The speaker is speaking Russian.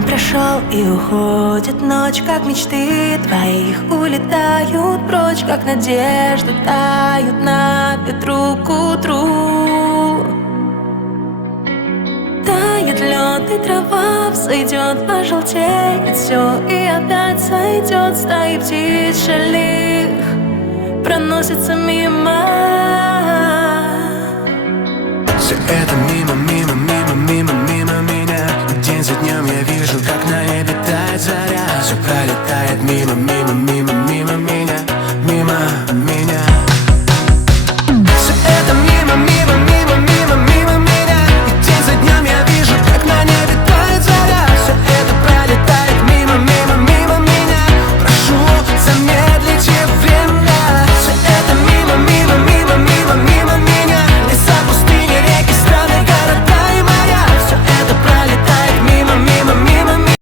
День прошел и уходит ночь, как мечты твоих улетают прочь, как надежды тают на ветру к утру. Тает лед и трава взойдет, пожелтеет все и опять сойдет. Стаи птиц шалих проносятся мимо. Все это мимо, мимо, мимо, мимо, мимо.